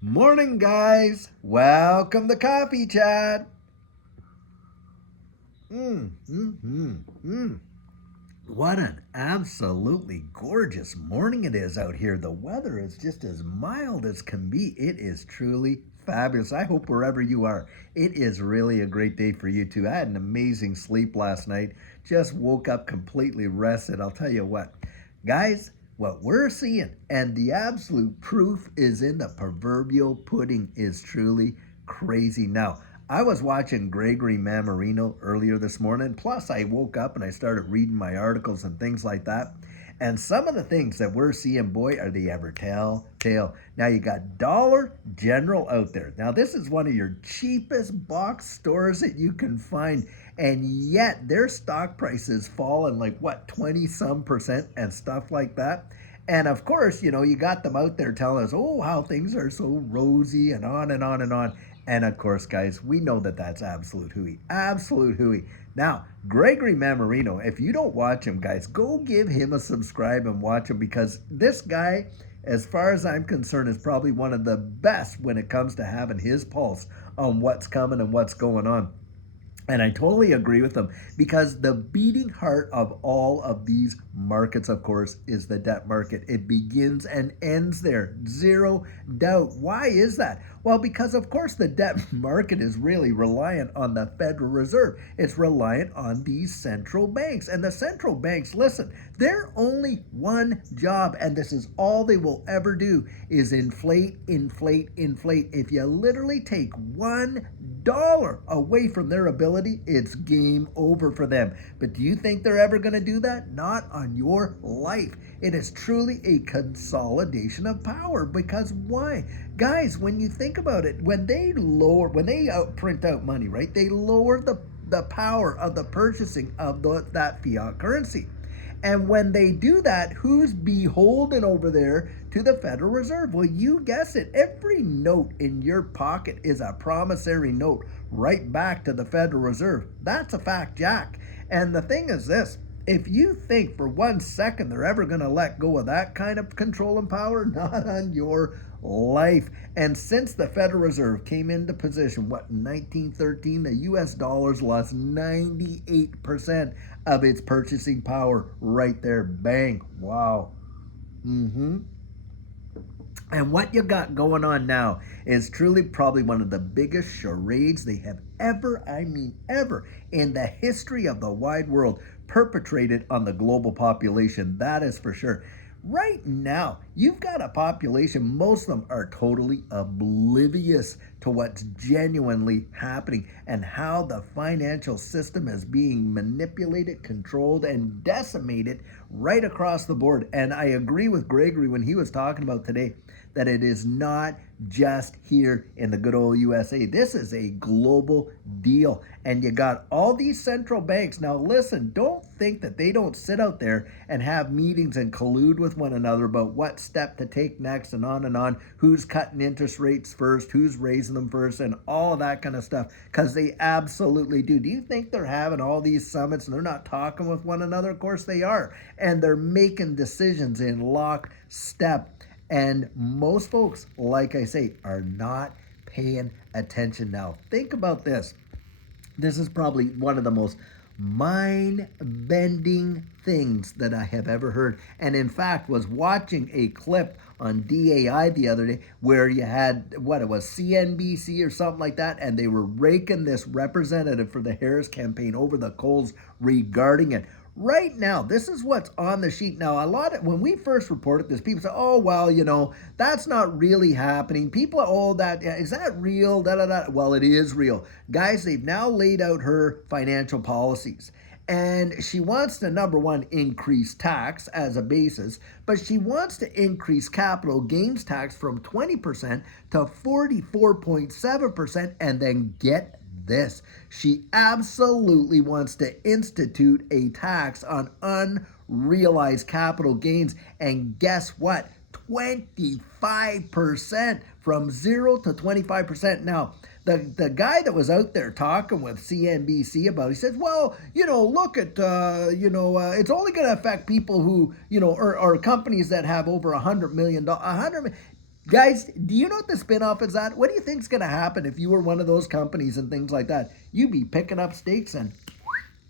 Morning, guys. Welcome to Coffee Chat. Mm, mm, mm, mm. What an absolutely gorgeous morning it is out here. The weather is just as mild as can be. It is truly fabulous. I hope wherever you are, it is really a great day for you too. I had an amazing sleep last night. Just woke up completely rested. I'll tell you what, guys, what we're seeing, and the absolute proof is in the proverbial pudding, is truly crazy. Now, I was watching Gregory Mammarino earlier this morning. Plus, I woke up and I started reading my articles and things like that. And some of the things that we're seeing, boy, are they ever tell. Now, you got Dollar General out there. Now, this is one of your cheapest box stores that you can find. And yet, their stock prices fallen like, what, 20 some percent and stuff like that. And of course, you got them out there telling us, oh, how things are so rosy and on and on and on. And of course, guys, we know that that's absolute hooey. Absolute hooey. Now, Gregory Mammarino, if you don't watch him, guys, go give him a subscribe and watch him, because this guy, as far as I'm concerned, is probably one of the best when it comes to having his pulse on what's coming and what's going on. And I totally agree with them, because the beating heart of all of these markets, of course, is the debt market. It begins and ends there. Zero doubt. Why is that? Well, because, of course, the debt market is really reliant on the Federal Reserve. It's reliant on these central banks. And the central banks, listen, their only one job, and this is all they will ever do, is inflate, inflate, inflate. If you literally take $1 away from their ability, it's game over for them. But do you think they're ever going to do that? Not on your life. It is truly a consolidation of power. Because why? Guys, when you think about it, when they print out money, right, they lower the power of the purchasing of that fiat currency. And when they do that, who's beholden over there to the Federal Reserve? Well, you guess it. Every note in your pocket is a promissory note right back to the Federal Reserve. That's a fact, Jack. And the thing is this: if you think for 1 second they're ever going to let go of that kind of control and power, not on your life. And since the Federal Reserve came into position, what, in 1913, the US dollars lost 98% of its purchasing power right there. Bang. Wow. Mm-hmm. And what you got going on now is truly probably one of the biggest charades they have ever, I mean ever, in the history of the wide world perpetrated on the global population. That is for sure. Right now, you've got a population, most of them are totally oblivious to what's genuinely happening and how the financial system is being manipulated, controlled, and decimated right across the board. And I agree with Gregory when he was talking about today that it is not just here in the good old USA. This is a global deal. And you got all these central banks. Now, listen, don't think that they don't sit out there and have meetings and collude with one another about what step to take next and on, who's cutting interest rates first, who's raising them first, and all of that kind of stuff, because they absolutely do. Do you think they're having all these summits and they're not talking with one another? Of course they are. And they're making decisions in lockstep. And most folks, like I say, are not paying attention now. Think about this. This is probably one of the most mind-bending things that I have ever heard. And in fact, was watching a clip on DAI the other day where you had, what, it was CNBC or something like that, and they were raking this representative for the Harris campaign over the coals regarding it. Right now, this is what's on the sheet. Now, when we first reported this, people say, oh, well, that's not really happening. People are, oh, is that real? Da, da, da. Well, it is real. Guys, they've now laid out her financial policies. And she wants to, number one, increase tax as a basis, but she wants to increase capital gains tax from 20% to 44.7%, and then get this. She absolutely wants to institute a tax on unrealized capital gains. And guess what? 25%, from 0 to 25%. Now, the guy that was out there talking with CNBC about it, he says, well, look at, it's only going to affect people who, or companies that have over $100 million. Guys, do you know what the spinoff is at? What do you think's going to happen if you were one of those companies and things like that? You'd be picking up steaks and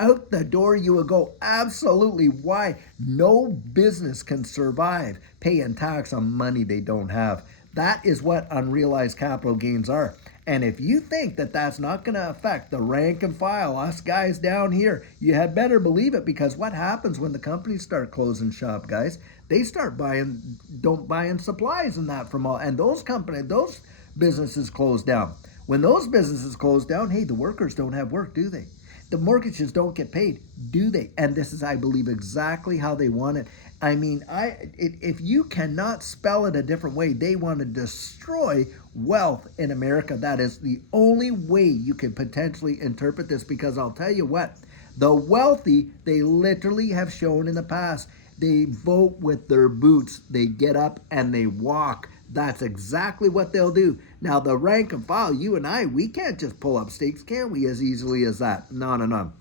out the door you would go. Absolutely. Why? No business can survive paying tax on money they don't have. That is what unrealized capital gains are. And if you think that that's not going to affect the rank and file, us guys down here, you had better believe it, because what happens when the companies start closing shop, guys? They start buying supplies and that from all, and those businesses close down. When those businesses close down, hey, the workers don't have work, do they? The mortgages don't get paid, do they? And this is, I believe, exactly how they want it. I mean, if you cannot spell it a different way, they want to destroy wealth in America. That is the only way you can potentially interpret this, because I'll tell you what, the wealthy, they literally have shown in the past, they vote with their boots. They get up and they walk. That's exactly what they'll do. Now, the rank and file, you and I, we can't just pull up stakes, can we, as easily as that? No, no, no.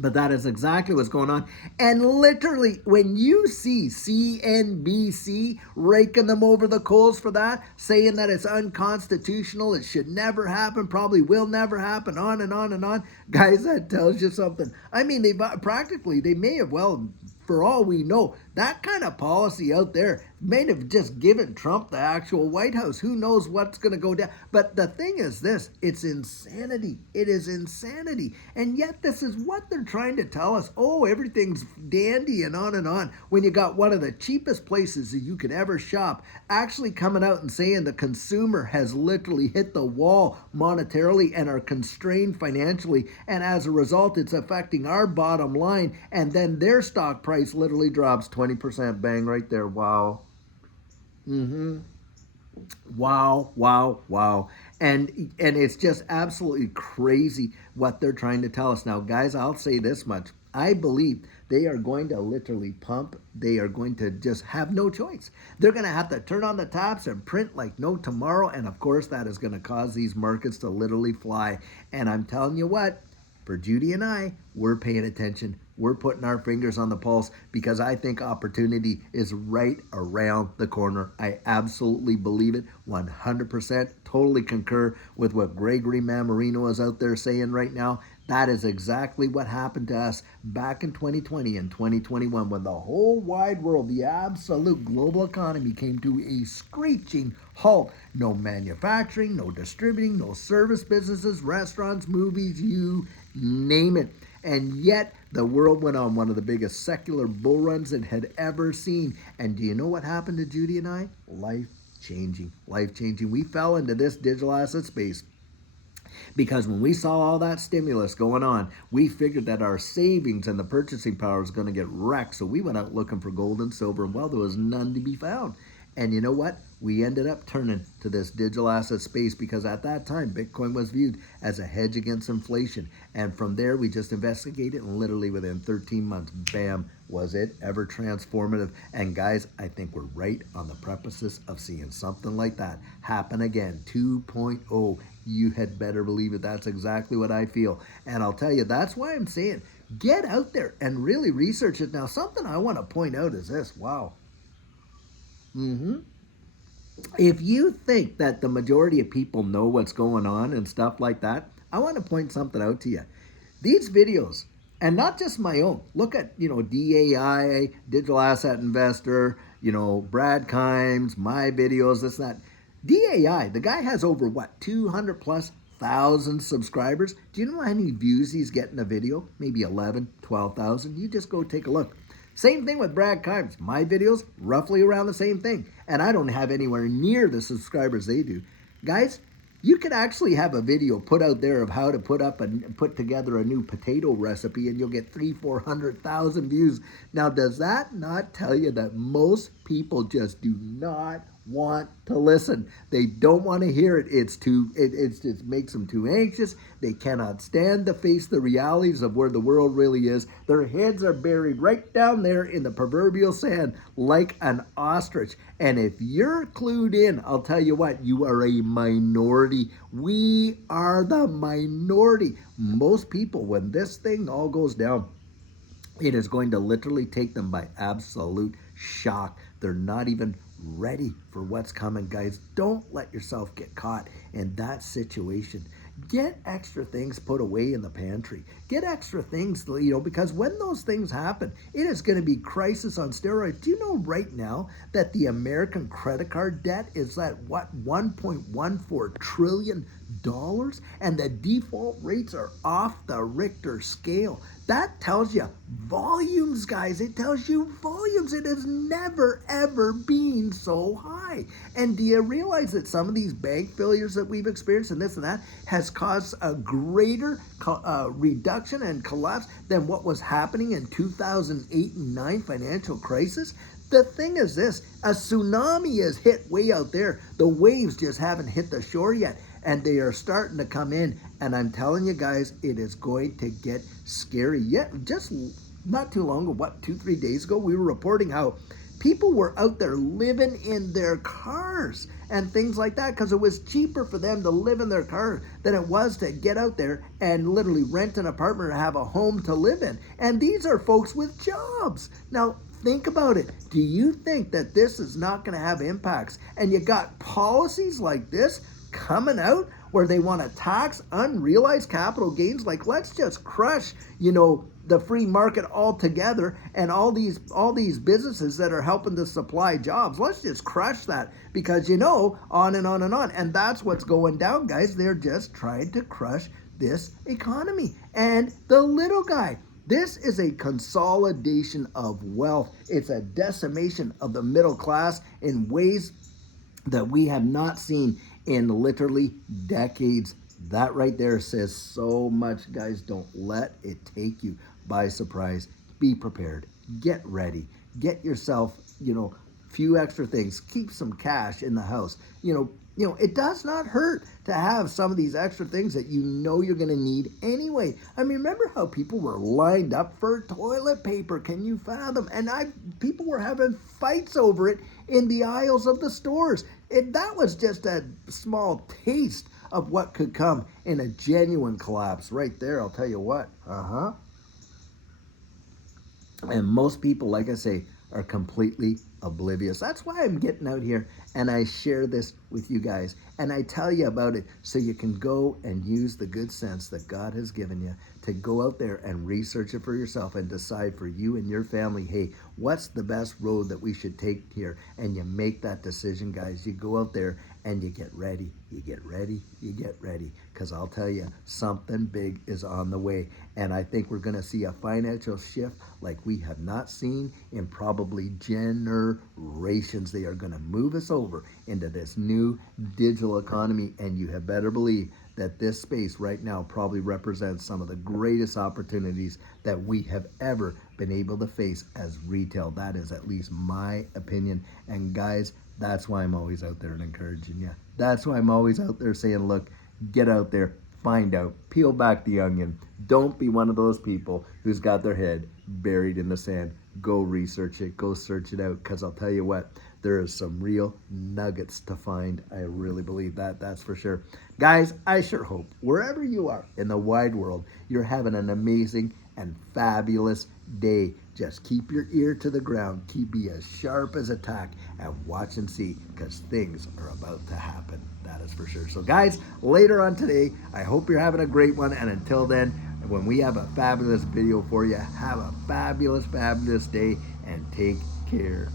But that is exactly what's going on. And literally, when you see CNBC raking them over the coals for that, saying that it's unconstitutional, it should never happen, probably will never happen, on and on and on, guys, that tells you something. I mean, they may have, well, for all we know, that kind of policy out there may have just given Trump the actual White House. Who knows what's going to go down? But the thing is this, it's insanity. It is insanity. And yet this is what they're trying to tell us. Oh, everything's dandy and on, when you got one of the cheapest places that you could ever shop actually coming out and saying the consumer has literally hit the wall monetarily and are constrained financially. And as a result, it's affecting our bottom line. And then their stock price literally drops 20%. Bang, right there. Wow. Wow, wow, wow. And it's just absolutely crazy what they're trying to tell us. Now, guys, I'll say this much. I believe they are going to literally pump. They are going to just have no choice. They're going to have to turn on the taps and print like no tomorrow. And of course, that is going to cause these markets to literally fly. And I'm telling you what, for Judy and I, we're paying attention. We're putting our fingers on the pulse, because I think opportunity is right around the corner. I absolutely believe it, 100%. Totally concur with what Gregory Mannarino is out there saying right now. That is exactly what happened to us back in 2020 and 2021, when the whole wide world, the absolute global economy, came to a screeching halt. No manufacturing, no distributing, no service businesses, restaurants, movies, you name it. And yet the world went on one of the biggest secular bull runs it had ever seen. And do you know what happened to Judy and I? Life changing. We fell into this digital asset space because when we saw all that stimulus going on, we figured that our savings and the purchasing power was going to get wrecked. So we went out looking for gold and silver, and well, there was none to be found. And you know what? We ended up turning to this digital asset space, because at that time, Bitcoin was viewed as a hedge against inflation. And from there, we just investigated, and literally within 13 months, bam, was it ever transformative. And guys, I think we're right on the precipice of seeing something like that happen again. 2.0. You had better believe it. That's exactly what I feel. And I'll tell you, that's why I'm saying, get out there and really research it. Now, something I want to point out is this. Wow. If you think that the majority of people know what's going on and stuff like that, I want to point something out to you. These videos, and not just my own, look at, DAI, Digital Asset Investor, Brad Kimes, my videos, this, that. DAI, the guy has over, 200 plus thousand subscribers. Do you know how many views he's getting a video? Maybe 11, 12,000. You just go take a look. Same thing with Brad Kimes. My videos, roughly around the same thing. And I don't have anywhere near the subscribers they do. Guys, you could actually have a video put out there of how to put together a new potato recipe, and you'll get 300,000-400,000 views. Now, does that not tell you that most people just do not want to listen? They don't want to hear it. It makes them too anxious. They cannot stand to face the realities of where the world really is. Their heads are buried right down there in the proverbial sand like an ostrich. And if you're clued in, I'll tell you what, you are a minority. We are the minority. Most people, when this thing all goes down, it is going to literally take them by absolute shock. They're not even ready for what's coming, guys. Don't let yourself get caught in that situation. Get extra things put away in the pantry. Get extra things, because when those things happen, it is going to be crisis on steroids. Do you know right now that the American credit card debt is at what, $1.14 trillion? And the default rates are off the Richter scale. That tells you volumes, guys. It tells you volumes. It has never, ever been so high. And do you realize that some of these bank failures that we've experienced and this and that has caused a greater reduction and collapse than what was happening in 2008 and 9 financial crisis? The thing is this, a tsunami is hit way out there. The waves just haven't hit the shore yet, and they are starting to come in. And I'm telling you guys, it is going to get scary. Yet, just not too long ago, 2-3 days ago, we were reporting how people were out there living in their cars and things like that because it was cheaper for them to live in their car than it was to get out there and literally rent an apartment or have a home to live in. And these are folks with jobs. Now, think about it. Do you think that this is not going to have impacts? And you got policies like this coming out where they want to tax unrealized capital gains. Like, let's just crush, the free market altogether and all these businesses that are helping to supply jobs. Let's just crush that because, on and on and on. And that's what's going down, guys. They're just trying to crush this economy and the little guy. This is a consolidation of wealth. It's a decimation of the middle class in ways that we have not seen in literally decades. That right there says so much, guys. Don't let it take you by surprise. Be prepared. Get ready. Get yourself, few extra things. Keep some cash in the house. It does not hurt to have some of these extra things that you're going to need anyway. I mean, remember how people were lined up for toilet paper? Can you fathom? And people were having fights over it in the aisles of the stores. That was just a small taste of what could come in a genuine collapse right there. I'll tell you what. And most people, like I say, are completely oblivious. That's why I'm getting out here and I share this with you guys and I tell you about it so you can go and use the good sense that God has given you to go out there and research it for yourself and decide for you and your family, hey, what's the best road that we should take here? And you make that decision, guys. You go out there and you get ready. You get ready. You get ready. Because I'll tell you, something big is on the way. And I think we're going to see a financial shift like we have not seen in probably generations. They are going to move us over into this new digital economy. And you have better believe that this space right now probably represents some of the greatest opportunities that we have ever been able to face as retail. That is at least my opinion. And guys, that's why I'm always out there and encouraging you. That's why I'm always out there saying, look, get out there, find out, peel back the onion. Don't be one of those people who's got their head buried in the sand. Go research it, go search it out, because I'll tell you what, there is some real nuggets to find. I really believe that, that's for sure. Guys, I sure hope wherever you are in the wide world, you're having an amazing and fabulous day. Just keep your ear to the ground, be as sharp as a tack, and watch and see, because things are about to happen. That is for sure. So guys, later on today, I hope you're having a great one, and until then, when we have a fabulous video for you, have a fabulous, fabulous day, and take care.